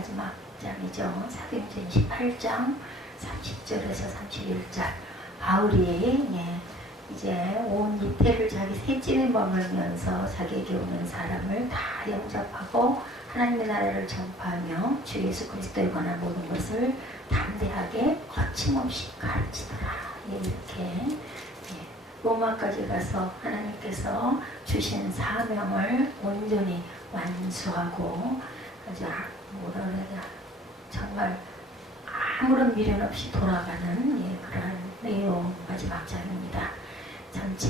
마지막 장이죠. 사도행전 28장 30절에서 31절. 바울이 이제 온 이태를 자기 새집에 머물면서 자기에게 오는 사람을 다 영접하고 하나님의 나라를 전파하며 주 예수 그리스도에 관한 모든 것을 담대하게 거침없이 가르치더라. 이렇게 로마까지 가서 하나님께서 주신 사명을 온전히 완수하고 아주 뭐라 그래야 정말 아무런 미련 없이 돌아가는 그런 내용 마지막 장입니다. 전체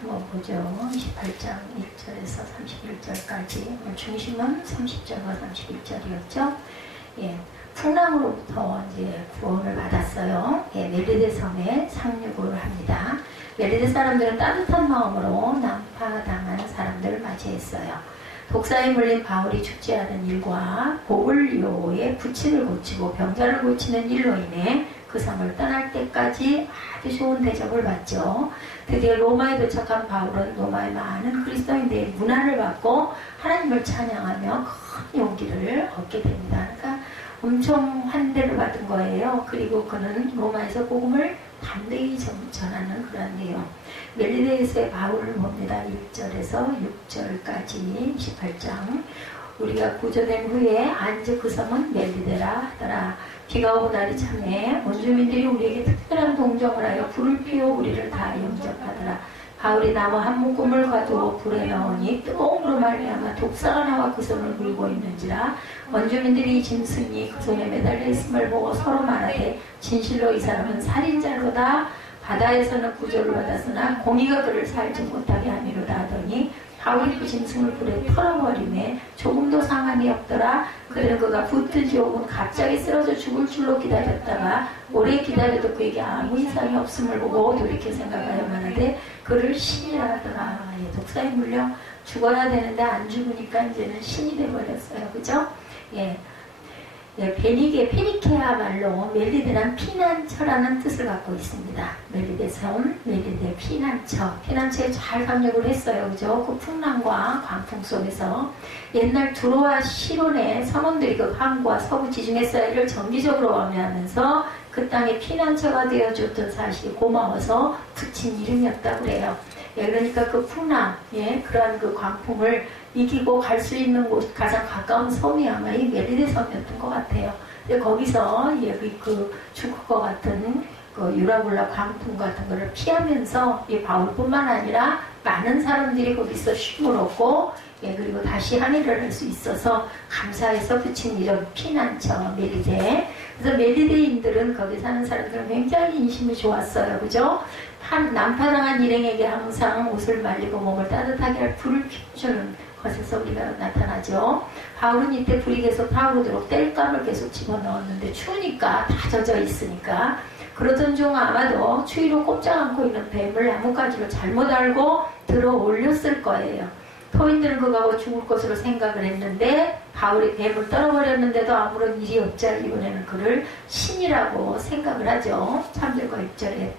한번 보죠. 28장 1절에서 31절까지 중심은 30절과 31절이었죠. 풍랑으로부터 이제 구원을 받았어요. 멜리데 섬에 상륙을 합니다. 멜리데 사람들은 따뜻한 마음으로 난파당한 사람들을 맞이했어요. 독사에 물린 바울이 축제하는 일과 보블리오의 부친을 고치고 병자를 고치는 일로 인해 그 섬을 떠날 때까지 아주 좋은 대접을 받죠. 드디어 로마에 도착한 바울은 로마의 많은 그리스도인들의 문안을 받고 하나님을 찬양하며 큰 용기를 얻게 됩니다. 그러니까 엄청 환대를 받은 거예요. 그리고 그는 로마에서 복음을 담대히 전하는 그런 내용. 멜리데에서의 바울을 봅니다. 1절에서 6절까지 28장. 우리가 구조된 후에 안즈 그 섬은 멜리데라 하더라. 비가 오고 날이 참에 원주민들이 우리에게 특별한 동정을 하여 불을 피워 우리를 다 영접하더라. 바울이 나무 한 묶음을 가두어 불에 넣으니 뜨거운 불로 말미암아 독사가 나와 그 손을 물고 있는지라. 원주민들이 짐승이 그 손에 매달려 있음을 보고 서로 말하되 진실로 이 사람은 살인자로다. 바다에서는 구조를 받았으나 공의가 그를 살지 못하게 하미로다 하더니 바울이 그 짐승을 불에 털어버리매 조금도 상함이 없더라. 그래서 그가 붙은 지옥은 갑자기 쓰러져 죽을 줄로 기다렸다가 오래 기다려도 그에게 아무 이상이 없음을 보고 돌이켜 생각하여 말하되 그를 신이라 하더라. 독사에 물려 죽어야 되는데 안 죽으니까 이제는 신이 되어버렸어요. 그죠? 페니케아 말로 멜리데란 피난처라는 뜻을 갖고 있습니다. 멜리데 섬, 멜리데 피난처. 피난처에 잘 상륙을 했어요. 그죠? 그 풍랑과 광풍 속에서 옛날 두로와 시론의 선원들이 그 항구와 서부 지중해 사이를 정기적으로 왕래하면서 그 땅에 피난처가 되어줬던 사실이 고마워서 붙인 이름이었다고 그래요. 그러니까 그 풍랑, 그러한 그 광풍을 이기고 갈 수 있는 곳, 가장 가까운 섬이 아마 이 멜리데 섬이었던 것 같아요. 근데 거기서 그 죽을 것 같은 그 유라굴라 광풍 같은 거를 피하면서 이 바울뿐만 아니라 많은 사람들이 거기서 쉼을 얻고 그리고 다시 항해를 할 수 있어서 감사해서 붙인 이름 피난처 멜리데. 그래서 멜리데인들은 거기 사는 사람들은 굉장히 인심이 좋았어요. 그죠? 난파당한 일행에게 항상 옷을 말리고 몸을 따뜻하게 할 불을 피워주는 것에서 우리가 나타나죠. 바울은 이때 불이 계속 타오르도록 땔감을 계속 집어넣었는데 추우니까 다 젖어 있으니까 그러던 중 아마도 추위로 꼼짝 않고 있는 뱀을 나뭇가지로 잘못 알고 들어 올렸을 거예요. 토인들은 그가 죽을 것으로 생각을 했는데 바울이 뱀을 떨어버렸는데도 아무런 일이 없자 이번에는 그를 신이라고 생각을 하죠. 3절과 6절에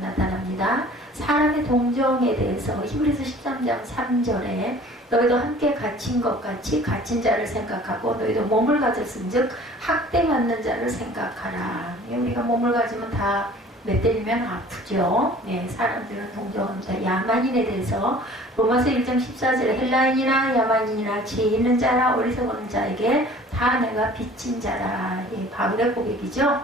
나타납니다. 사람의 동정에 대해서 히브리서 13장 3절에 너희도 함께 갇힌 것 같이 갇힌 자를 생각하고 너희도 몸을 가졌은 즉 학대받는 자를 생각하라. 우리가 몸을 가지면 다 몇 대면 아프죠. 사람들은 동정합니다. 야만인에 대해서 로마서 1장 14절에 헬라인이나 야만인이나 지혜 있는 자라 어리석은 자에게 다 내가 빚진 자라. 바울의 고백이죠.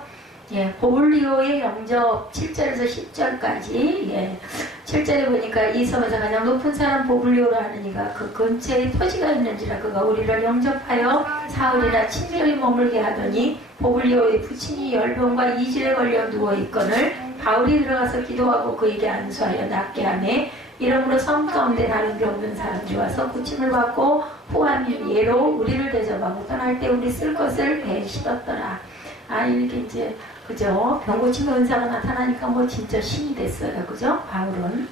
보블리오의 영접 7절에서 10절까지 7절에 보니까 이 섬에서 가장 높은 사람 보블리오라 하는 이가 그 근처에 토지가 있는지라 그가 우리를 영접하여 사흘이나 친밀히 머물게 하더니 보블리오의 부친이 열병과 이질에 걸려 누워있거늘 바울이 들어가서 기도하고 그에게 안수하여 낫게 하매 이러므로 섬 가운데 다른 게 없는 사람들이 와서 고침을 받고 후한 예로 우리를 대접하고 떠날 때 우리 쓸 것을 배에 실었더라. 이렇게 이제 그죠? 병 고침의 은사가 나타나니까 뭐 진짜 신이 됐어요. 그죠? 바울은.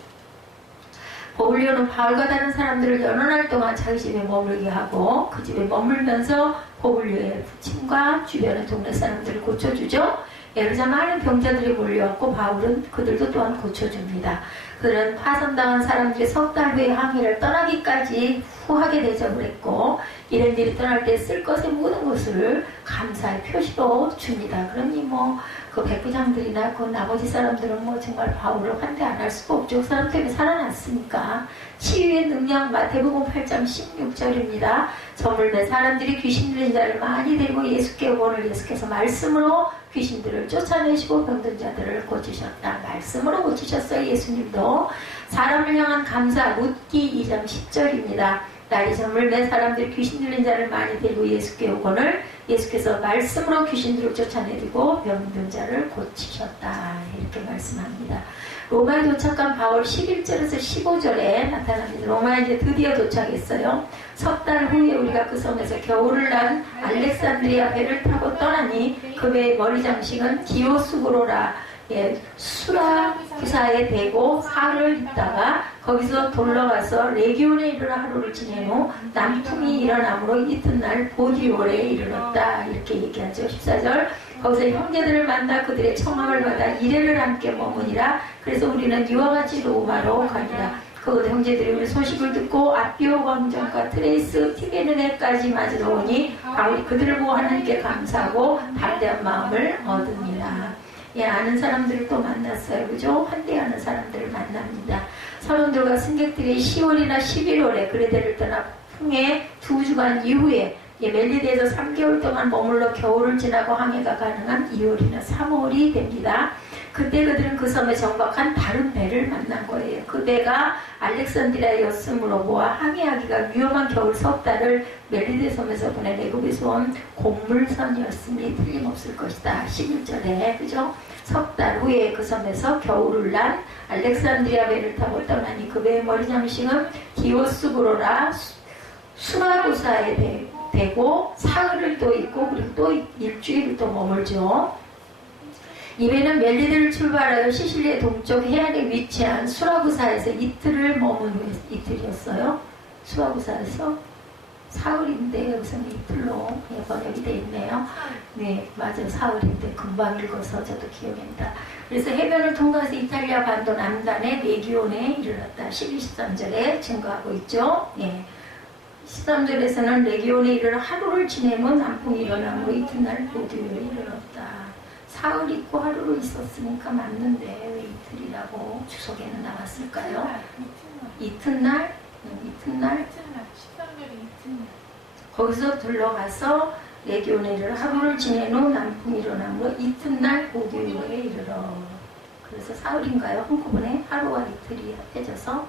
고블리오는 바울과 다른 사람들을 여러 날 동안 자기 집에 머물게 하고 그 집에 머물면서 고블리오의 부친과 주변의 동네 사람들을 고쳐주죠. 예루살렘 많은 병자들이 몰려왔고 바울은 그들도 또한 고쳐줍니다. 그들은 파손당한 사람들이 석 달 후에 항해를 떠나기까지 후하게 대접을 했고 이랜들이 떠날 때 쓸 것의 모든 것을 감사의 표시로 줍니다. 그러니 그 백부장들이나 그 나머지 사람들은 정말 바울을 환대 안 할 수가 없죠. 그 사람 때문에 살아났으니까. 치유의 능력 마태복음 8장 16절입니다. 저물매 사람들이 귀신 들린 자를 많이 데리고 예수께 오거늘 예수께서 말씀으로 귀신들을 쫓아내시고 병든 자들을 고치셨다. 말씀으로 고치셨어요. 예수님도. 사람을 향한 감사 묻기 2장 10절입니다. 날이 저물매 사람들이 귀신 들린 자를 많이 데리고 예수께 오거늘 예수께서 말씀으로 귀신들을 쫓아내리고 병든 자를 고치셨다. 이렇게 말씀합니다. 로마에 도착한 바울 11절에서 15절에 나타납니다. 로마에 이제 드디어 도착했어요. 석 달 후에 우리가 그 섬에서 겨울을 난 알렉산드리아 배를 타고 떠나니 그 배의 머리 장식은 디오스구로라 수라구사에 대고 하루를 있다가 거기서 돌러가서 레기온에 이르러 하루를 지낸 후 남풍이 일어남으로 이튿날 보디올에 이르렀다. 이렇게 얘기하죠. 14절 거기서 형제들을 만나 그들의 청함을 받아 이레를 함께 머무니라. 그래서 우리는 이와 같이 로마로 가니라. 그 형제들이 우리 소식을 듣고 아비오 광장과 트레이스 티베르네까지 맞으러 오니 바울이 그들을 보고 하나님께 감사하고 담대한 마음을 얻으니라. 아는 사람들을 또 만났어요. 그죠? 환대하는 사람들을 만납니다. 사람들과 승객들이 10월이나 11월에 그레데를 떠나 풍의 2주간 이후에 멜리데에서 3개월 동안 머물러 겨울을 지나고 항해가 가능한 2월이나 3월이 됩니다. 그때 그들은 그 섬에 정박한 다른 배를 만난 거예요. 그 배가 알렉산드리아였으므로 보아 항해하기가 위험한 겨울 석 달을 멜리데 섬에서 보낸 애굽에서 온 곡물선이었으니 틀림없을 것이다. 11절에 그죠? 석 달 후에 그 섬에서 겨울을 난 알렉산드리아 배를 타고 떠나니 그 배의 머리 장식은 디오스구로라 수라구사에 되고 사흘을 또 있고 그리고 또 일주일을 또 머물죠. 이 배는 멜리데를 출발하여 시실리의 동쪽 해안에 위치한 수라구사에서 이틀을 머문 후에 이틀이었어요. 수라구사에서 사흘인데 여기서는 이틀로 번역이 되어 있네요. 네, 맞아요. 사흘인데 금방 읽어서 저도 기억합니다. 그래서 해변을 통과해서 이탈리아 반도 남단의 레기온에 이르렀다. 12, 13절에 증거하고 있죠. 예. 13절에서는 레기온에 이르러 하루를 지내면 남풍이 일어나므로 이튿날 보디오에 이르렀다. 사흘 있고 하루로 있었으니까 맞는데 왜 이틀이라고 주석에는 나왔을까요? 이튿날? 거기서 둘러가서 레기온에 이르러 하루를 지낸 후 남풍이 일어나므로 이튿날 보디오에 이르러. 그래서 사흘인가요? 한꺼번에 하루와 이틀이 합해져서.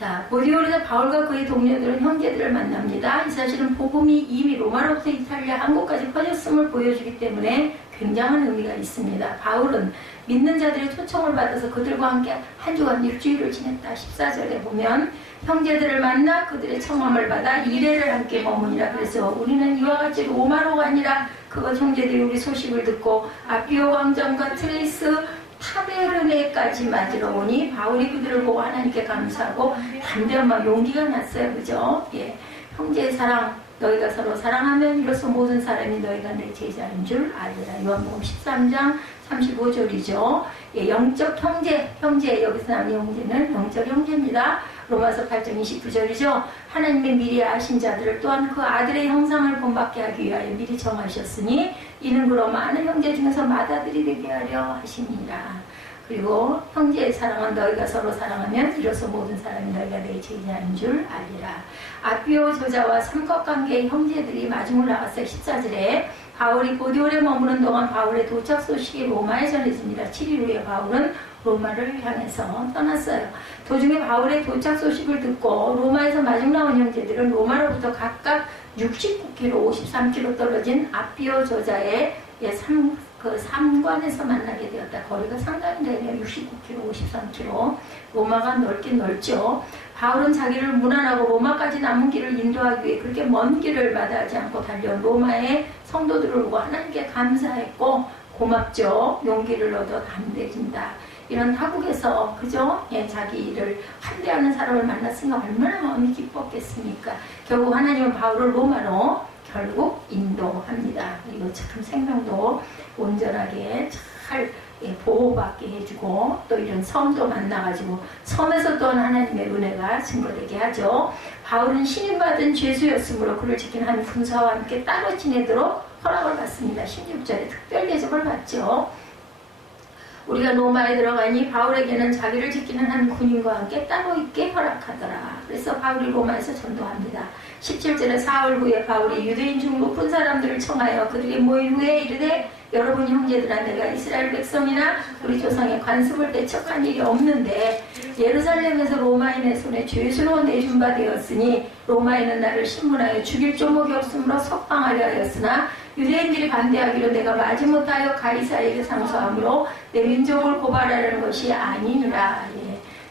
자, 보디올에서 바울과 그의 동료들은 형제들을 만납니다. 이 사실은 복음이 이미 로마로부터 이탈리아 한국까지 퍼졌음을 보여주기 때문에 굉장한 의미가 있습니다. 바울은 믿는 자들의 초청을 받아서 그들과 함께 한 주간 일주일을 지냈다. 14절에 보면 형제들을 만나 그들의 청함을 받아 이레를 함께 머무니라. 그래서 우리는 이와 같이 로마로가 아니라 그것 형제들이 우리 소식을 듣고 아비오 왕정과 트레이스 타베르네까지 맞으러 오니 바울이 그들을 보고 하나님께 감사하고 담대한 마음 용기가 났어요. 그죠? 예. 형제의 사랑 너희가 서로 사랑하면 이로써 모든 사람이 너희가 내 제자인 줄 알리라. 요한복음 13장 35절이죠. 예, 영적 형제 여기서 나오는 형제는 영적 형제입니다. 로마서 8장 29절이죠. 하나님의 미리 아신 자들을 또한 그 아들의 형상을 본받게 하기 위하여 미리 정하셨으니 이는 그로 많은 형제 중에서 맏아들이 되게 하려 하시니라. 그리고 형제의 사랑은 너희가 서로 사랑하면 이로써 모든 사람이 너희가 내 제자인 줄 알리라. 아비오 저자와 삼각관계의 형제들이 마중을 나갔어요. 14절에 바울이 보디올에 머무는 동안 바울의 도착 소식이 로마에 전해집니다. 7일 후에 바울은 로마를 향해서 떠났어요. 도중에 바울의 도착 소식을 듣고 로마에서 마중 나온 형제들은 로마로부터 각각 69km, 53km 떨어진 아비오 저자의 삼관에서 만나게 되었다. 거리가 상당히 되네요. 69km, 53km. 로마가 넓긴 넓죠. 바울은 자기를 문안하고 로마까지 남은 길을 인도하기 위해 그렇게 먼 길을 마다하지 않고 달려온 로마의 성도들을 보고 하나님께 감사했고 고맙죠. 용기를 얻어 담대해진다. 이런 타국에서 그죠? 예, 자기를 환대하는 사람을 만났으니 얼마나 마음이 기뻤겠습니까? 결국 하나님은 바울을 로마로 결국 인도합니다. 그리고 참 생명도 온전하게 잘 보호받게 해주고 또 이런 섬도 만나가지고 섬에서 또한 하나님의 은혜가 증거되게 하죠. 바울은 신임받은 죄수였으므로 그를 지킨 한 군사와 함께 따로 지내도록 허락을 받습니다. 16절에 특별 대접을 받죠. 우리가 로마에 들어가니 바울에게는 자기를 지키는 한 군인과 함께 따로 있게 허락하더라. 그래서 바울이 로마에서 전도합니다. 17절에 사흘 후에 바울이 유대인 중 높은 사람들을 청하여 그들이 모인 후에 이르되 여러분 형제들아 내가 이스라엘 백성이나 우리 조상의 관습을 대척한 일이 없는데 예루살렘에서 로마인의 손에 죄수로 내준 바 되었으니 로마인은 나를 신문하여 죽일 조목이 없으므로 석방하려 하였으나 유대인들이 반대하기로 내가 마지못하여 가이사에게 상소하므로 내 민족을 고발하려는 것이 아니니라.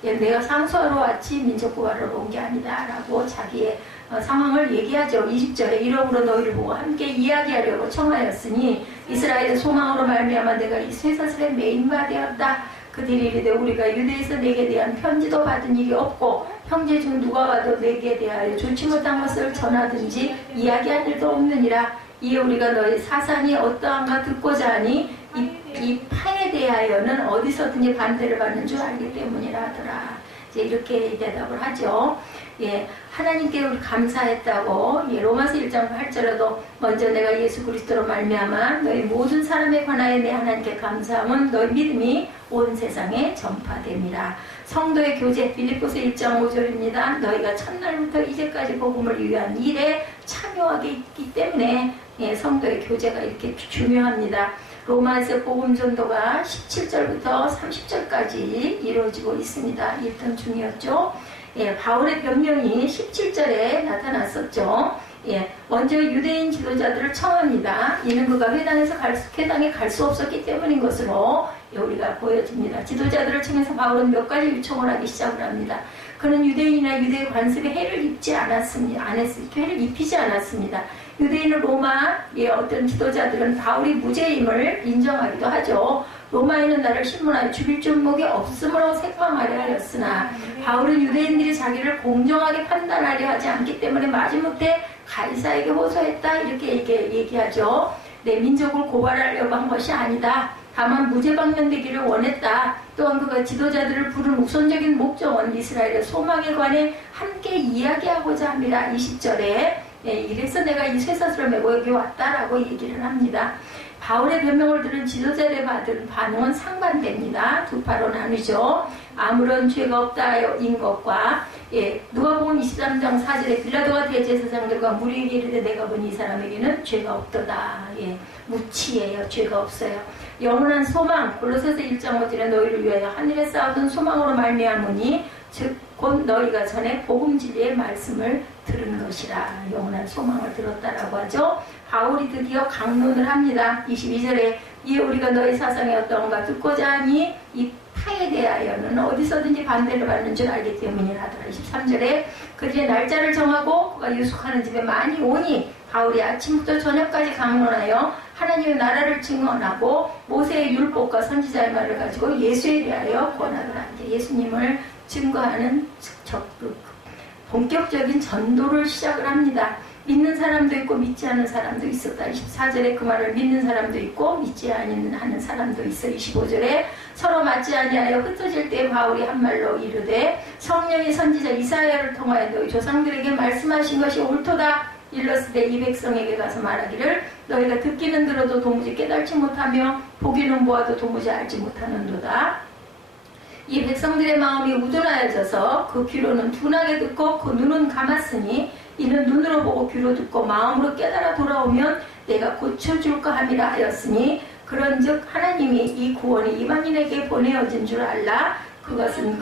내가 상소하러 왔지 민족 고발하러 온 게 아니다 라고 자기의 상황을 얘기하죠. 20절에 이러므로 너희를 보고 함께 이야기하려고 청하였으니 이스라엘의 소망으로 말미암아 내가 이 쇠사슬에 매인 바 되었다. 그들이 이르되 우리가 유대에서 내게 대한 편지도 받은 일이 없고 형제 중 누가 와도 내게 대하여 좋지 못한 것을 전하든지 이야기한 일도 없느니라. 이에 우리가 너희 사상이 어떠한가 듣고자 하니 이 파에 대하여는 어디서든지 반대를 받는 줄 알기 때문이라 하더라. 이제 이렇게 대답을 하죠. 예, 하나님께 우리 감사했다고. 예, 로마서 1장 8절에도 먼저 내가 예수 그리스도로 말미암아 너희 모든 사람에 관하여 내 하나님께 감사함은 너희 믿음이 온 세상에 전파됨이라. 성도의 교제 빌립보서 1장 5절입니다. 너희가 첫날부터 이제까지 복음을 위한 일에 참여하게 있기 때문에 예, 성도의 교제가 이렇게 중요합니다. 로마에서 복음 전도가 17절부터 30절까지 이루어지고 있습니다. 1등 중이었죠. 예, 바울의 변명이 17절에 나타났었죠. 예, 먼저 유대인 지도자들을 청합니다. 이는 그가 회당에 갈 수 없었기 때문인 것으로 우리가 보여집니다. 지도자들을 청해서 바울은 몇 가지 요청을 하기 시작을 합니다. 그는 유대인이나 유대 관습에 해를 입지 않았습니다. 해를 입히지 않았습니다. 유대인은 로마의 어떤 지도자들은 바울이 무죄임을 인정하기도 하죠. 로마인은 나를 신문하여 죽일 종목이 없으므로 색방하려 하였으나 바울은 유대인들이 자기를 공정하게 판단하려 하지 않기 때문에 마지못해 가이사에게 호소했다. 이렇게 얘기하죠. 내 민족을 고발하려고 한 것이 아니다. 다만 무죄 방면되기를 원했다. 또한 그가 지도자들을 부른 우선적인 목적은 이스라엘의 소망에 관해 함께 이야기하고자 합니다. 20절에 예, 이래서 내가 이 쇠사슬을 메고 여기 왔다라고 얘기를 합니다. 바울의 변명을 들은 지도자들의 받은 반응은 상반됩니다. 두 파로 나누죠. 아무런 죄가 없다인 것과 예, 누가복음 23장 4절에 빌라도가 대제사장들과 무리에게 이르되 내가 본 이 사람에게는 죄가 없도다. 예, 무치예요. 죄가 없어요. 영원한 소망 골로새서 1장 5절에 너희를 위하여 하늘에 쌓아둔 소망으로 말미암으니 즉 곧 너희가 전에 복음 진리의 말씀을 들은 것이라. 영원한 소망을 들었다라고 하죠. 바울이 드디어 강론을 합니다. 22절에 이에 우리가 너희 사상이 어떠한가 듣고자 하니 이 파에 대하여는 어디서든지 반대를 받는 줄 알기 때문이라 하더라. 23절에 그들의 날짜를 정하고 그가 유숙하는 집에 많이 오니 바울이 아침부터 저녁까지 강론하여 하나님의 나라를 증언하고 모세의 율법과 선지자의 말을 가지고 예수에 대하여 권하더라. 이제 예수님을 증거하는 본격적인 전도를 시작을 합니다. 믿는 사람도 있고 믿지 않는 사람도 있었다. 24절에 그 말을 믿는 사람도 있고 믿지 않는 사람도 있어. 25절에 서로 맞지 아니하여 흩어질 때 바울이 한 말로 이르되 성령이 선지자 이사야를 통하여 너희 조상들에게 말씀하신 것이 옳도다. 일렀으되 이 백성에게 가서 말하기를 너희가 듣기는 들어도 도무지 깨달지 못하며 보기는 보아도 도무지 알지 못하는도다. 이 백성들의 마음이 우둔하여져서 그 귀로는 둔하게 듣고 그 눈은 감았으니 이는 눈으로 보고 귀로 듣고 마음으로 깨달아 돌아오면 내가 고쳐줄까 함이라 하였으니 그런즉 하나님이 이 구원이 이방인에게 보내어진 줄 알라. 그것은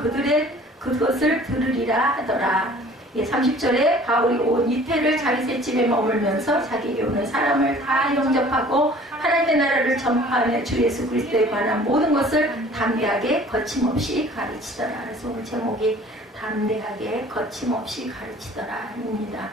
그것을 들으리라 하더라. 30절에 바울이 온 이태를 자기 셋집에 머물면서 자기에게 오는 사람을 다 영접하고 하나님의 나라를 전파하며 주 예수 그리스도에 관한 모든 것을 담대하게 거침없이 가르치더라. 그래서 오늘 제목이 담대하게 거침없이 가르치더라 입니다.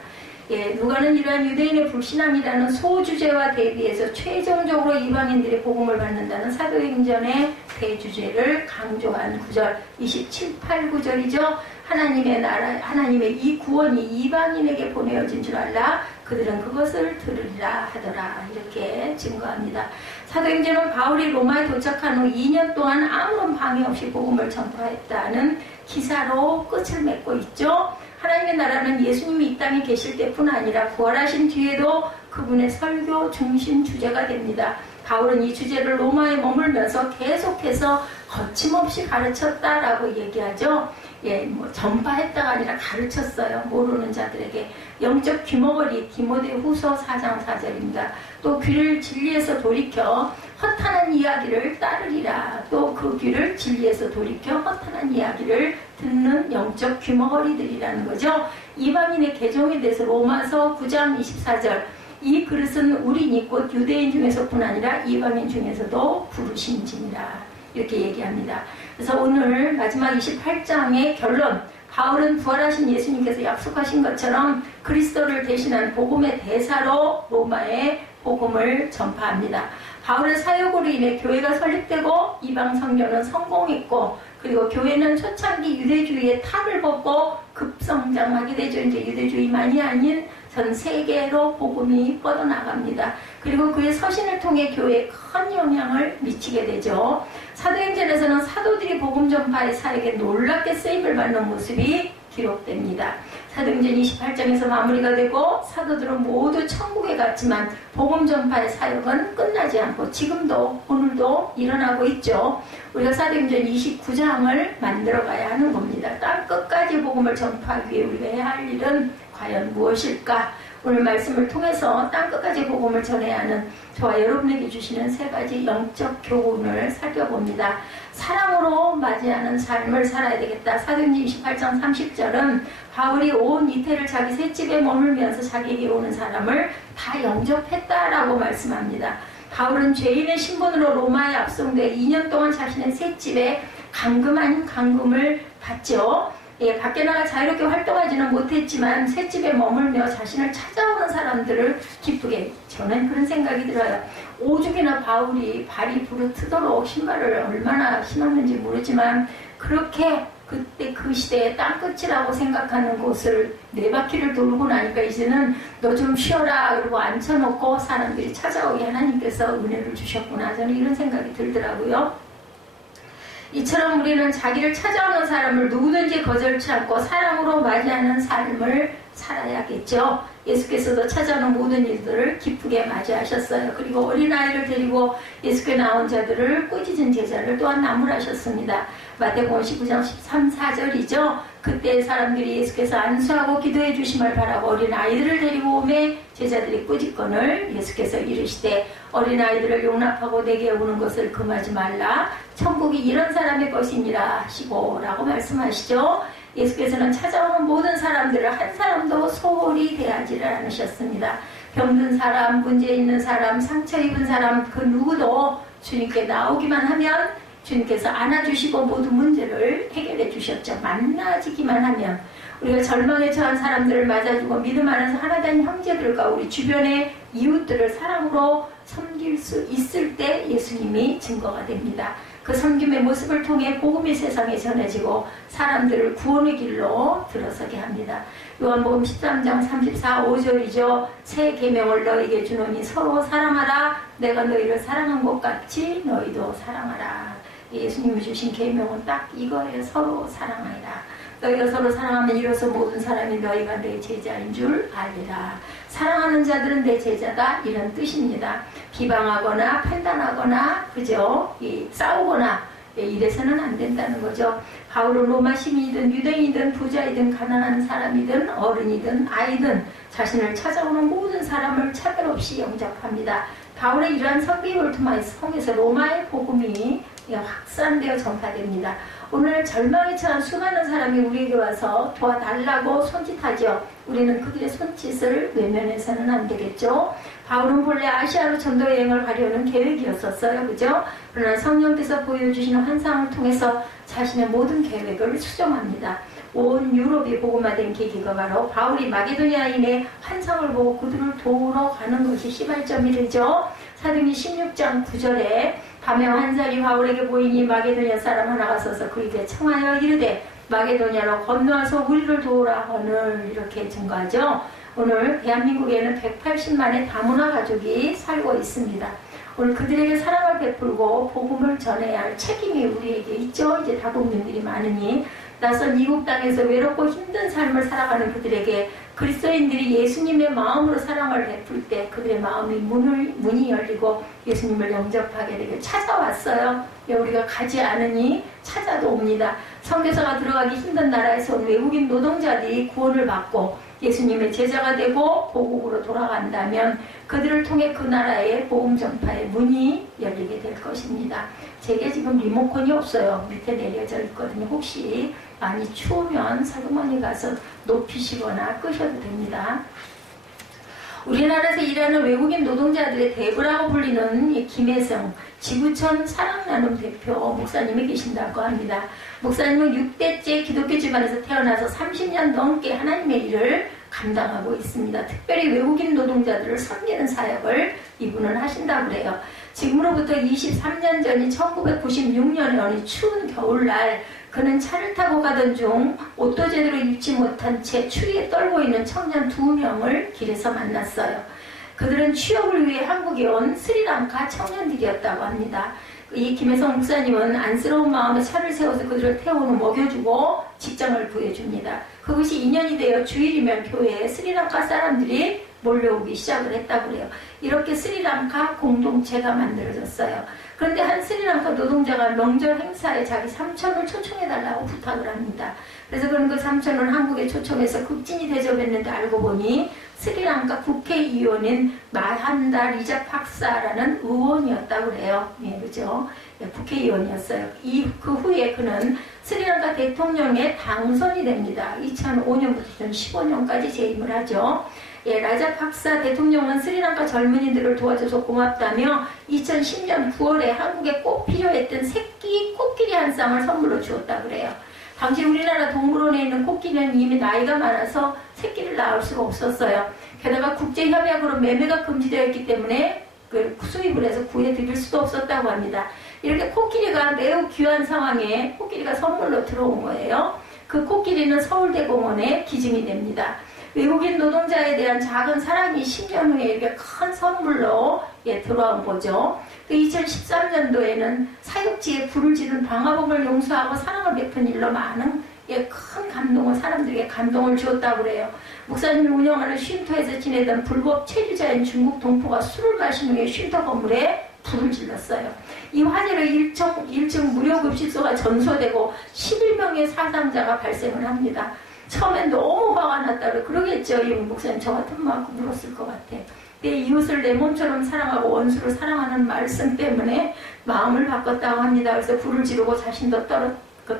예, 누가는 이러한 유대인의 불신앙이라는 소주제와 대비해서 최종적으로 이방인들의 복음을 받는다는 사도행전의 대주제를 강조한 구절 27, 8 구절이죠. 하나님의 나라, 하나님의 이 구원이 이방인에게 보내어진 줄 알라. 그들은 그것을 들으리라 하더라. 이렇게 증거합니다. 사도행전은 바울이 로마에 도착한 후 2년 동안 아무런 방해 없이 복음을 전파했다는 기사로 끝을 맺고 있죠. 하나님의 나라는 예수님이 이 땅에 계실 때뿐 아니라 부활하신 뒤에도 그분의 설교 중심 주제가 됩니다. 바울은 이 주제를 로마에 머물면서 계속해서 거침없이 가르쳤다라고 얘기하죠. 예, 뭐 전파했다가 아니라 가르쳤어요. 모르는 자들에게. 영적 귀머거리 디모데후서 4장 4절입니다. 또 귀를 진리에서 돌이켜 허탄한 이야기를 따르리라. 또 그 귀를 진리에서 돌이켜 허탄한 이야기를 듣는 영적 귀머거리들이라는 거죠. 이방인의 개종에 대해서 로마서 9장 24절 이 그릇은 우리니 곧 유대인 중에서뿐 아니라 이방인 중에서도 부르신지니라. 이렇게 얘기합니다. 그래서 오늘 마지막 28장의 결론, 바울은 부활하신 예수님께서 약속하신 것처럼 그리스도를 대신한 복음의 대사로 로마에 복음을 전파합니다. 바울의 사역으로 인해 교회가 설립되고 이방 선교는 성공했고, 그리고 교회는 초창기 유대주의의 탑을 벗고 급성장하게 되죠. 이제 유대주의만이 아닌 전 세계로 복음이 뻗어나갑니다. 그리고 그의 서신을 통해 교회에 큰 영향을 미치게 되죠. 사도행전에서는 사도들이 복음 전파의 사역에 놀랍게 쓰임을 받는 모습이 기록됩니다. 사도행전 28장에서 마무리가 되고 사도들은 모두 천국에 갔지만 복음 전파의 사역은 끝나지 않고 지금도 오늘도 일어나고 있죠. 우리가 사도행전 29장을 만들어가야 하는 겁니다. 땅 끝까지 복음을 전파하기 위해 우리가 해야 할 일은 과연 무엇일까? 오늘 말씀을 통해서 땅 끝까지 복음을 전해야 하는 저와 여러분에게 주시는 세 가지 영적 교훈을 살펴봅니다. 사랑으로 맞이하는 삶을 살아야 되겠다. 사도행전 28장 30절은 바울이 온 이태를 자기 셋집에 머물면서 자기에게 오는 사람을 다 영접했다라고 말씀합니다. 바울은 죄인의 신분으로 로마에 압송돼 2년 동안 자신의 셋집에 감금 아닌 감금을 받죠. 예, 밖에 나가 자유롭게 활동하지는 못했지만 셋집에 머물며 자신을 찾아오는 사람들을 기쁘게, 저는 그런 생각이 들어요. 오죽이나 바울이 발이 부르트도록 신발을 얼마나 신었는지 모르지만 그렇게 그때 그 시대의 땅끝이라고 생각하는 곳을 네 바퀴를 돌고 나니까 이제는 너 좀 쉬어라 그러고 앉혀놓고 사람들이 찾아오게 하나님께서 은혜를 주셨구나. 저는 이런 생각이 들더라고요. 이처럼 우리는 자기를 찾아오는 사람을 누구든지 거절치 않고 사랑으로 맞이하는 삶을 살아야겠죠. 예수께서도 찾아오는 모든 일들을 기쁘게 맞이하셨어요. 그리고 어린아이를 데리고 예수께 나온 자들을 꾸짖은 제자를 또한 나무라셨습니다. 마태복음 19장 13, 14절이죠. 그때 사람들이 예수께서 안수하고 기도해 주심을 바라고 어린아이들을 데리고 오매 제자들이 꾸짖거늘 예수께서 이르시되 어린아이들을 용납하고 내게 오는 것을 금하지 말라. 천국이 이런 사람의 것이니라 하시고 라고 말씀하시죠. 예수께서는 찾아오는 모든 사람들을 한 사람도 소홀히 대하지를 않으셨습니다. 병든 사람, 문제 있는 사람, 상처 입은 사람 그 누구도 주님께 나오기만 하면 주님께서 안아주시고 모든 문제를 해결해 주셨죠. 만나지기만 하면. 우리가 절망에 처한 사람들을 맞아주고 믿음 안에서 하나 된 형제들과 우리 주변의 이웃들을 사랑으로 섬길 수 있을 때 예수님이 증거가 됩니다. 그 섬김의 모습을 통해 복음이 세상에 전해지고 사람들을 구원의 길로 들어서게 합니다. 요한복음 13장 34, 5절이죠. 새 계명을 너에게 주노니 서로 사랑하라. 내가 너희를 사랑한 것 같이 너희도 사랑하라. 예수님이 주신 계명은 딱 이거예요. 서로 사랑하라. 너희가 서로 사랑하면 이로써 모든 사람이 너희가 내 제자인 줄 알리라. 사랑하는 자들은 내 제자다. 이런 뜻입니다. 비방하거나 판단하거나 그죠? 싸우거나 이래서는 안 된다는 거죠. 바울은 로마 시민이든 유대인이든 부자이든 가난한 사람이든 어른이든 아이든 자신을 찾아오는 모든 사람을 차별 없이 영접합니다. 바울의 이러한 선비를 통해서 로마의 복음이 확산되어 전파됩니다. 오늘 절망에 처한 수많은 사람이 우리에게 와서 도와달라고 손짓하죠. 우리는 그들의 손짓을 외면해서는 안 되겠죠. 바울은 본래 아시아로 전도 여행을 가려는 계획이었었어요. 그죠? 그러나 성령께서 보여주시는 환상을 통해서 자신의 모든 계획을 수정합니다. 온 유럽이 복음화된 계기가 바로 바울이 마게도냐인의 환상을 보고 그들을 도우러 가는 것이 시발점이 되죠. 사도행전 16장 9절에 밤에 환상이 바울에게 보이니 마게도냐 사람 하나가 서서 그에게 청하여 이르되 마게도냐로 건너와서 우리를 도우라 하늘, 이렇게 증거하죠. 오늘 대한민국에는 180만의 다문화 가족이 살고 있습니다. 오늘 그들에게 사랑을 베풀고 복음을 전해야 할 책임이 우리에게 있죠. 이제 다국민들이 많으니 낯선 이국 땅에서 외롭고 힘든 삶을 살아가는 그들에게 그리스도인들이 예수님의 마음으로 사랑을 베풀 때 그들의 마음이 문이 열리고 예수님을 영접하게 되길 찾아왔어요. 우리가 가지 않으니 찾아도 옵니다. 선교사가 들어가기 힘든 나라에서 온 외국인 노동자들이 구원을 받고 예수님의 제자가 되고 고국으로 돌아간다면 그들을 통해 그 나라의 복음 전파의 문이 열리게 될 것입니다. 제게 지금 리모컨이 없어요. 밑에 내려져 있거든요. 혹시 많이 추우면 살그머니 가서 높이시거나 끄셔도 됩니다. 우리나라에서 일하는 외국인 노동자들의 대부라고 불리는 김혜성 지구촌 사랑나눔 대표 목사님이 계신다고 합니다. 목사님은 6대째 기독교 집안에서 태어나서 30년 넘게 하나님의 일을 감당하고 있습니다. 특별히 외국인 노동자들을 섬기는 사역을 이분은 하신다고 그래요. 지금으로부터 23년 전인 1996년에 어느 추운 겨울날 그는 차를 타고 가던 중 옷도 제대로 입지 못한 채 추위에 떨고 있는 청년 2명을 길에서 만났어요. 그들은 취업을 위해 한국에 온 스리랑카 청년들이었다고 합니다. 이 김혜성 목사님은 안쓰러운 마음에 차를 세워서 그들을 태우고 먹여주고 직장을 구해줍니다. 그것이 2년이 되어 주일이면 교회에 스리랑카 사람들이 몰려오기 시작을 했다고 그래요. 이렇게 스리랑카 공동체가 만들어졌어요. 그런데 한 스리랑카 노동자가 명절 행사에 자기 삼촌을 초청해달라고 부탁을 합니다. 그래서 그런 그 삼촌을 한국에 초청해서 극진히 대접했는데 알고 보니 스리랑카 국회의원인 마한다 리자팍사라는 의원이었다고 그래요. 예, 그죠? 예, 국회의원이었어요. 그 후에 그는 스리랑카 대통령에 당선이 됩니다. 2005년부터 2015년까지 재임을 하죠. 예, 라자팍사 대통령은 스리랑카 젊은이들을 도와줘서 고맙다며 2010년 9월에 한국에 꼭 필요했던 새끼 코끼리 한 쌍을 선물로 주었다고 그래요. 당시 우리나라 동물원에 있는 코끼리는 이미 나이가 많아서 새끼를 낳을 수가 없었어요. 게다가 국제협약으로 매매가 금지되어 있기 때문에 수입을 해서 구해드릴 수도 없었다고 합니다. 이렇게 코끼리가 매우 귀한 상황에 코끼리가 선물로 들어온 거예요. 그 코끼리는 서울대공원에 기증이 됩니다. 외국인 노동자에 대한 작은 사랑이 10년 후에 이렇게 큰 선물로 들어온 거죠. 2013년도에는 사육지에 불을 지른 방화범을 용서하고 사랑을 베푼 일로 많은 큰 감동을 사람들에게 감동을 주었다고 그래요. 목사님이 운영하는 쉼터에서 지내던 불법 체류자인 중국 동포가 술을 마신 후에 쉼터 건물에 불을 질렀어요. 이 화재로 1층 무료급식소가 전소되고 11명의 사상자가 발생을 합니다. 처음엔 너무 화가 났다고 그러겠죠. 이 목사님 저 같은 마음 물었을 것 같아. 내 이웃을 내 몸처럼 사랑하고 원수를 사랑하는 말씀 때문에 마음을 바꿨다고 합니다. 그래서 불을 지르고 자신도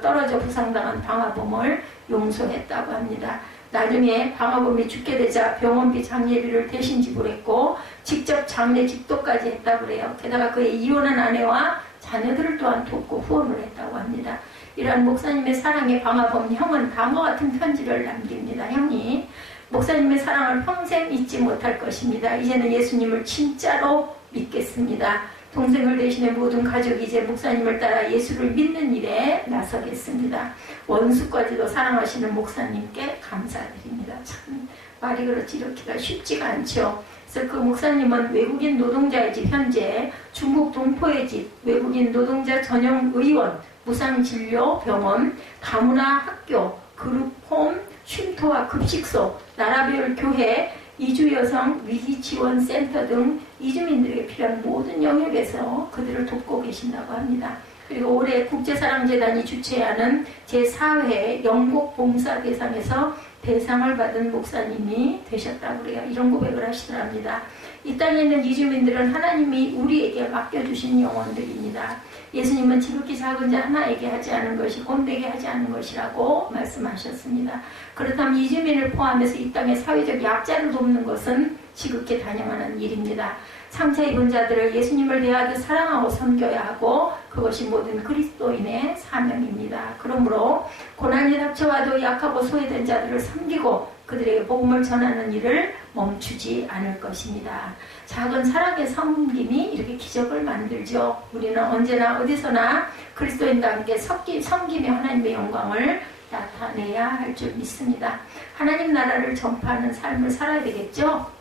떨어져 부상당한 방화범을 용서했다고 합니다. 나중에 방화범이 죽게 되자 병원비 장례비를 대신 지불했고 직접 장례 집도까지 했다고 그래요. 게다가 그의 이혼한 아내와 자녀들을 또한 돕고 후원을 했다고 합니다. 이러한 목사님의 사랑에 방화범 형은 다음과 같은 편지를 남깁니다. 형이 목사님의 사랑을 평생 잊지 못할 것입니다. 이제는 예수님을 진짜로 믿겠습니다. 동생을 대신해 모든 가족이 이제 목사님을 따라 예수를 믿는 일에 나서겠습니다. 원수까지도 사랑하시는 목사님께 감사드립니다. 참 말이 그렇지 이렇게가 쉽지가 않죠. 그래서 그 목사님은 외국인 노동자의 집 현재 중국 동포의 집 외국인 노동자 전용 의원 무상진료 병원 다문화 학교 그룹홈 쉼터와 급식소 나라별 교회 이주여성 위기지원센터 등 이주민들에게 필요한 모든 영역에서 그들을 돕고 계신다고 합니다. 그리고 올해 국제사랑재단이 주최하는 제4회 영국봉사대상에서 대상을 받은 목사님이 되셨다고 그래요. 이런 고백을 하시더랍니다. 이 땅에 있는 이주민들은 하나님이 우리에게 맡겨주신 영혼들입니다. 예수님은 지극히 작은 자 하나에게 하지 않은 것이 꼰대에게 하지 않은 것이라고 말씀하셨습니다. 그렇다면 이주민을 포함해서 이 땅의 사회적 약자를 돕는 것은 지극히 단연하는 일입니다. 상처 입은 자들을 예수님을 대하듯 사랑하고 섬겨야 하고 그것이 모든 그리스도인의 사명입니다. 그러므로 고난이 닥쳐와도 약하고 소외된 자들을 섬기고 그들에게 복음을 전하는 일을 멈추지 않을 것입니다. 작은 사랑의 섬김이 이렇게 기적을 만들죠. 우리는 언제나 어디서나 그리스도인과 함께 섬기며 하나님의 영광을 나타내야 할 줄 믿습니다. 하나님 나라를 전파하는 삶을 살아야 되겠죠.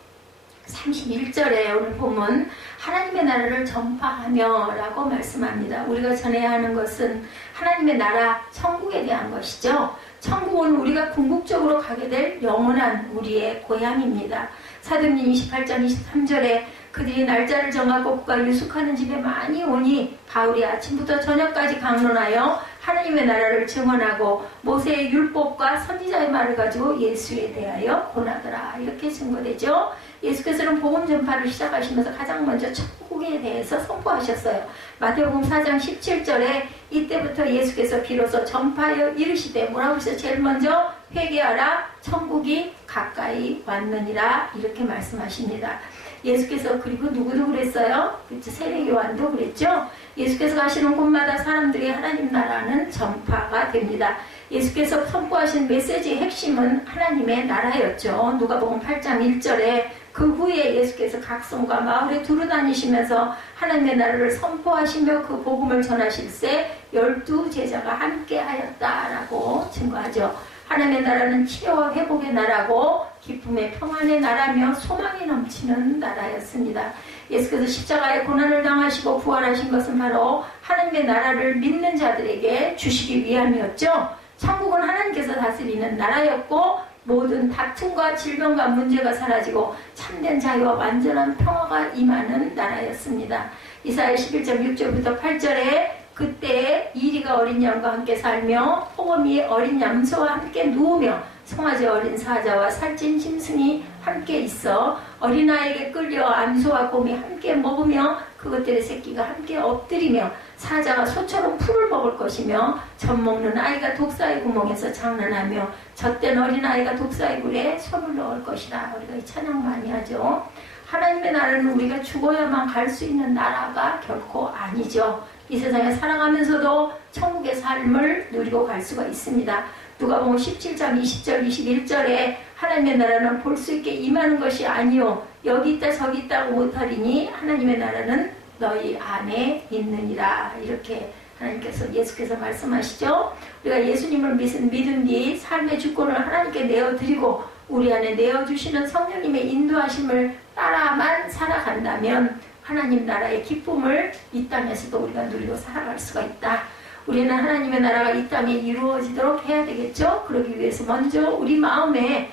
31절에 오늘 보면 하나님의 나라를 전파하며 라고 말씀합니다. 우리가 전해야 하는 것은 하나님의 나라 천국에 대한 것이죠. 천국은 우리가 궁극적으로 가게 될 영원한 우리의 고향입니다. 사도행전 28장 23절에 그들이 날짜를 정하고 그가 유숙하는 집에 많이 오니 바울이 아침부터 저녁까지 강론하여 하나님의 나라를 증언하고 모세의 율법과 선지자의 말을 가지고 예수에 대하여 권하더라. 이렇게 증거되죠. 예수께서는 복음 전파를 시작하시면서 가장 먼저 천국에 대해서 선포하셨어요. 마태복음 4장 17절에 이때부터 예수께서 비로소 전파하여 이르시되 뭐라고 했어요? 제일 먼저 회개하라 천국이 가까이 왔느니라 이렇게 말씀하십니다. 예수께서 그리고 누구도 그랬어요? 그렇죠? 세례요한도 그랬죠? 예수께서 가시는 곳마다 사람들이 하나님 나라는 전파가 됩니다. 예수께서 선포하신 메시지의 핵심은 하나님의 나라였죠. 누가복음 8장 1절에 그 후에 예수께서 각 성과 마을에 두루 다니시면서 하나님의 나라를 선포하시며 그 복음을 전하실세 12 제자가 함께 하였다라고 증거하죠. 하나님의 나라는 치료와 회복의 나라고 기쁨의 평안의 나라며 소망이 넘치는 나라였습니다. 예수께서 십자가의 고난을 당하시고 부활하신 것은 바로 하나님의 나라를 믿는 자들에게 주시기 위함이었죠. 천국은 하나님께서 다스리는 나라였고 모든 다툼과 질병과 문제가 사라지고 참된 자유와 완전한 평화가 임하는 나라였습니다. 이사야 11장 6절부터 8절에 그때 이리가 어린 양과 함께 살며 포거미 어린 염소와 함께 누우며 송아지 어린 사자와 살찐 짐승이 함께 있어 어린아이에게 끌려 암소와 곰이 함께 먹으며 그것들의 새끼가 함께 엎드리며 사자가 소처럼 풀을 먹을 것이며 젖 먹는 아이가 독사의 구멍에서 장난하며 젖된 어린아이가 독사의 굴에 손을 넣을 것이다. 우리가 이 찬양 많이 하죠. 하나님의 나라는 우리가 죽어야만 갈 수 있는 나라가 결코 아니죠. 이 세상에 살아가면서도 천국의 삶을 누리고 갈 수가 있습니다. 누가복음 17장 20절 21절에 하나님의 나라는 볼 수 있게 임하는 것이 아니요 여기 있다 저기 있다고 못하리니 하나님의 나라는 너희 안에 있느니라. 이렇게 하나님께서 예수께서 말씀하시죠. 우리가 예수님을 믿은 뒤 삶의 주권을 하나님께 내어드리고 우리 안에 내어주시는 성령님의 인도하심을 따라만 살아간다면 하나님 나라의 기쁨을 이 땅에서도 우리가 누리고 살아갈 수가 있다. 우리는 하나님의 나라가 이 땅에 이루어지도록 해야 되겠죠. 그러기 위해서 먼저 우리 마음에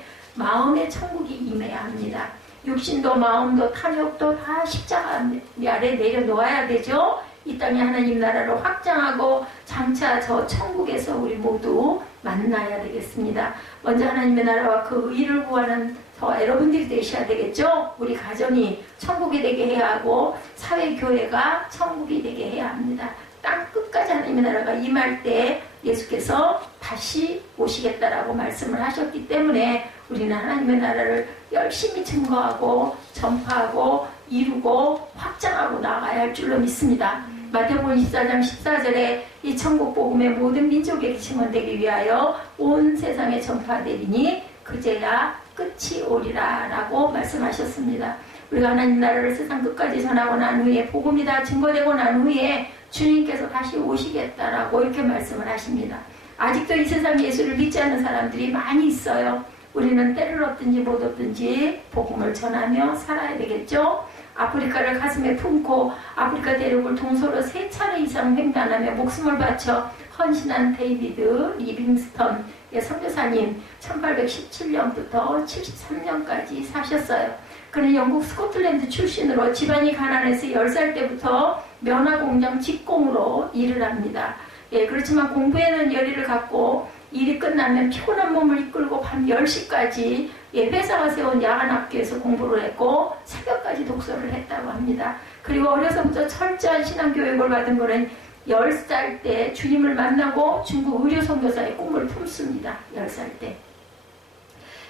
천국이 임해야 합니다. 육신도 마음도 탐욕도 다 십자가 아래 내려놓아야 되죠. 이 땅에 하나님 나라를 확장하고 장차 저 천국에서 우리 모두 만나야 되겠습니다. 먼저 하나님의 나라와 그 의를 구하는 저 여러분들이 되셔야 되겠죠. 우리 가정이 천국이 되게 해야 하고 사회교회가 천국이 되게 해야 합니다. 땅 끝까지 하나님의 나라가 임할 때 예수께서 다시 오시겠다라고 말씀을 하셨기 때문에 우리는 하나님의 나라를 열심히 증거하고 전파하고 이루고 확장하고 나가야 할 줄로 믿습니다. 마태복음 24장 14절에 이 천국 복음의 모든 민족에게 증언되기 위하여 온 세상에 전파되리니 그제야 끝이 오리라 라고 말씀하셨습니다. 우리가 하나님 나라를 세상 끝까지 전하고 난 후에 복음이 다 증거되고 난 후에 주님께서 다시 오시겠다라고 이렇게 말씀을 하십니다. 아직도 이 세상 예수를 믿지 않는 사람들이 많이 있어요. 우리는 때를 얻든지 못 얻든지 복음을 전하며 살아야 되겠죠. 아프리카를 가슴에 품고 아프리카 대륙을 동서로 3차례 이상 횡단하며 목숨을 바쳐 헌신한 데이비드 리빙스턴 선교사님 1817년부터 73년까지 사셨어요. 그는 영국 스코틀랜드 출신으로 집안이 가난해서 10살 때부터 면화공장 직공으로 일을 합니다. 그렇지만 공부에는 열의를 갖고 일이 끝나면 피곤한 몸을 이끌고 밤 10시까지 회사가 세운 야간학교에서 공부를 했고 새벽까지 독서를 했다고 합니다. 그리고 어려서부터 철저한 신앙교육을 받은 그는 10살 때 주님을 만나고 중국 의료선교사의 꿈을 품습니다. 10살 때.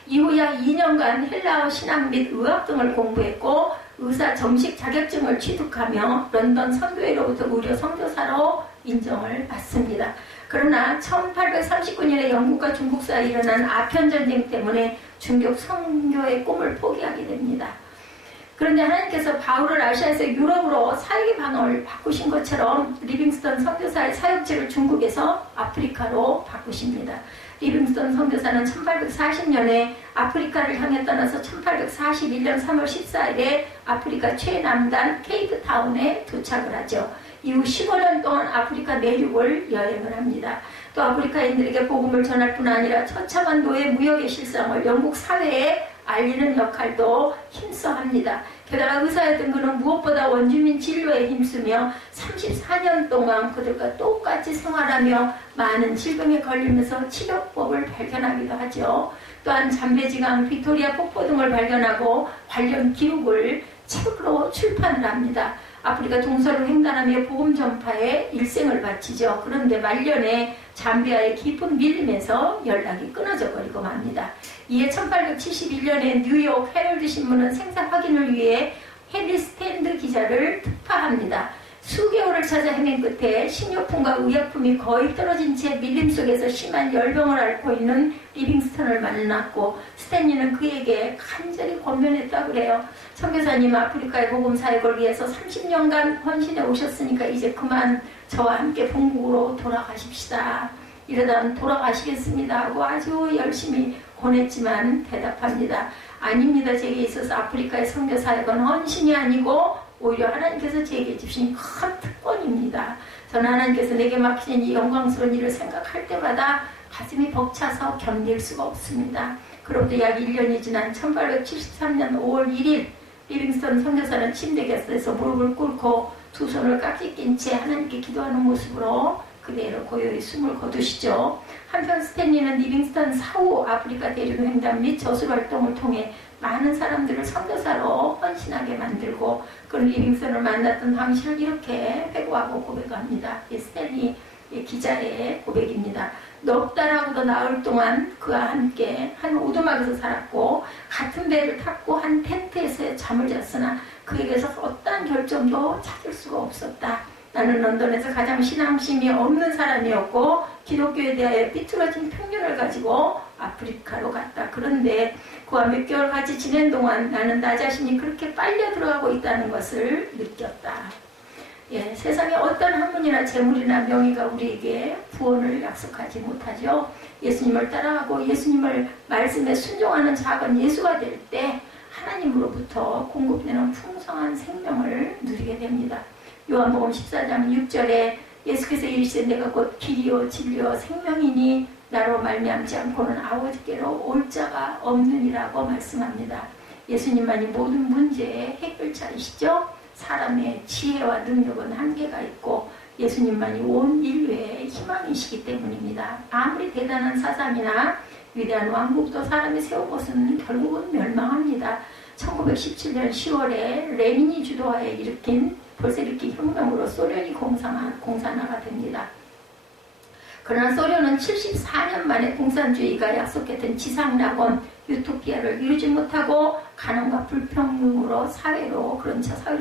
이후 약 2년간 헬라어 신학 및 의학 등을 공부했고 의사 정식 자격증을 취득하며 런던 선교회로부터 무료 선교사로 인정을 받습니다. 그러나 1839년에 영국과 중국 사이에 일어난 아편전쟁 때문에 중국 선교의 꿈을 포기하게 됩니다. 그런데 하나님께서 바울을 아시아에서 유럽으로 사역의 방향을 바꾸신 것처럼 리빙스턴 선교사의 사역지를 중국에서 아프리카로 바꾸십니다. 리빙스턴 선교사는 1840년에 아프리카를 향해 떠나서 1841년 3월 14일에 아프리카 최남단 케이프타운에 도착을 하죠. 이후 15년 동안 아프리카 내륙을 여행을 합니다. 또 아프리카인들에게 복음을 전할 뿐 아니라 처참한 노예 무역의 실상을 영국 사회에 알리는 역할도 힘써 합니다. 게다가 의사였던 그는 무엇보다 원주민 진료에 힘쓰며 34년 동안 그들과 똑같이 생활하며 많은 질병에 걸리면서 치료법을 발견하기도 하죠. 또한 잠베지강, 빅토리아 폭포 등을 발견하고 관련 기록을 책으로 출판을 합니다. 아프리카 동서를 횡단하며 복음 전파에 일생을 바치죠. 그런데 말년에 잠비아의 깊은 밀림에서 연락이 끊어져 버리고 맙니다. 이에 1871년에 뉴욕 헤럴드 신문은 생사 확인을 위해 해리 스탠드 기자를 특파합니다. 수개월을 찾아 헤맨 끝에 식료품과 의약품이 거의 떨어진 채 밀림 속에서 심한 열병을 앓고 있는 리빙스턴을 만났고 스탠리는 그에게 간절히 권면했다고 그래요. 선교사님, 아프리카의 복음 사역을 위해서 30년간 헌신해 오셨으니까 이제 그만 저와 함께 본국으로 돌아가십시다. 이러다 돌아가시겠습니다 하고 아주 열심히 권했지만 대답합니다. 아닙니다. 제게 있어서 아프리카의 선교 사역은 헌신이 아니고 오히려 하나님께서 제게 주신 큰 특권입니다. 저는 하나님께서 내게 맡기신 이 영광스러운 일을 생각할 때마다 가슴이 벅차서 견딜 수가 없습니다. 그로부터 약 1년이 지난 1873년 5월 1일 리빙스턴 선교사는 침대 곁에서 무릎을 꿇고 두 손을 깍지 낀 채 하나님께 기도하는 모습으로 그대로 고요히 숨을 거두시죠. 한편 스탠리는 리빙스턴 사후 아프리카 대륙 횡단 및 저술 활동을 통해 많은 사람들을 선교사로 헌신하게 만들고 그런 리빙스턴을 만났던 당시를 이렇게 회고하고 고백합니다. 스탠리 기자의 고백입니다. 넉 달하고도 나흘 동안 그와 함께 한 오두막에서 살았고 같은 배를 탔고 한 텐트에서 잠을 잤으나 그에게서 어떠한 결점도 찾을 수가 없었다. 나는 런던에서 가장 신앙심이 없는 사람이었고 기독교에 대하여 삐뚤어진 편견을 가지고 아프리카로 갔다. 그런데 그와 몇 개월 같이 지낸 동안 나는 나 자신이 그렇게 빨려 들어가고 있다는 것을 느꼈다. 세상에 어떤 학문이나 재물이나 명예가 우리에게 구원을 약속하지 못하죠. 예수님을 따라가고 예수님을 말씀에 순종하는 작은 예수가 될 때 하나님으로부터 공급되는 풍성한 생명을 누리게 됩니다. 요한복음 14장 6절에 예수께서 이르시되 내가 곧 길이요 진리요 생명이니 나로 말미암지 않고는 아버지께로 올 자가 없느니라고 말씀합니다. 예수님만이 모든 문제의 해결자이시죠. 사람의 지혜와 능력은 한계가 있고 예수님만이 온 인류의 희망이시기 때문입니다. 아무리 대단한 사상이나 위대한 왕국도 사람이 세운 것은 결국은 멸망합니다. 1917년 10월에 레닌이 주도하에 일으킨 볼세비키 혁명으로 소련이 공산화가 됩니다. 그러나 소련은 74년 만에 공산주의가 약속했던 지상낙원 유토피아를 이루지 못하고 가난과 불평등으로 사회로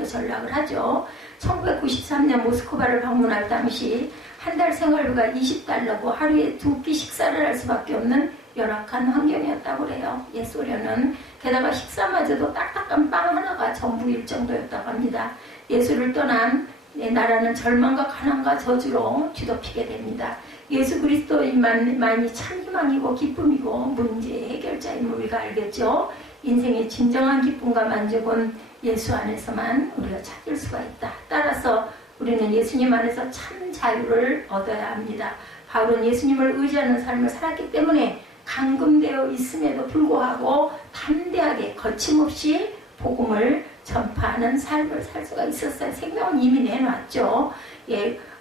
전락을 하죠. 1993년 모스크바를 방문할 당시 한 달 생활비가 20달러고 하루에 2끼 식사를 할 수밖에 없는 열악한 환경이었다고 그래요. 소련은 게다가 식사마저도 딱딱한 빵 하나가 전부일 정도였다고 합니다. 예수를 떠난 나라는 절망과 가난과 저주로 뒤덮이게 됩니다. 예수 그리스도인만이 참 희망이고 기쁨이고 문제의 해결자임을 우리가 알겠죠. 인생의 진정한 기쁨과 만족은 예수 안에서만 우리가 찾을 수가 있다. 따라서 우리는 예수님 안에서 참 자유를 얻어야 합니다. 바울은 예수님을 의지하는 삶을 살았기 때문에 감금되어 있음에도 불구하고 담대하게 거침없이 복음을 전파하는 삶을 살 수가 있었어요. 생명은 이미 내놨죠.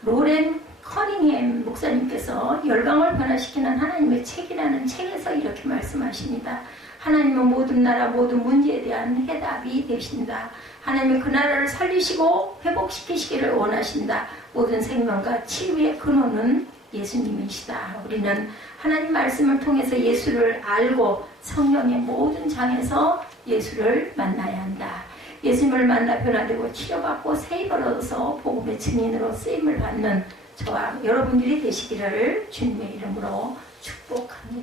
로렌 커닝햄 목사님께서 열강을 변화시키는 하나님의 책이라는 책에서 이렇게 말씀하십니다. 하나님은 모든 나라 모든 문제에 대한 해답이 되신다. 하나님은 그 나라를 살리시고 회복시키시기를 원하신다. 모든 생명과 치유의 근원은 예수님이시다. 우리는 하나님 말씀을 통해서 예수를 알고 성령의 모든 장에서 예수를 만나야 한다. 예수님을 만나 변화되고 치료받고 세입을 얻어서 복음의 증인으로 쓰임을 받는 저와 여러분들이 되시기를 주님의 이름으로 축복합니다.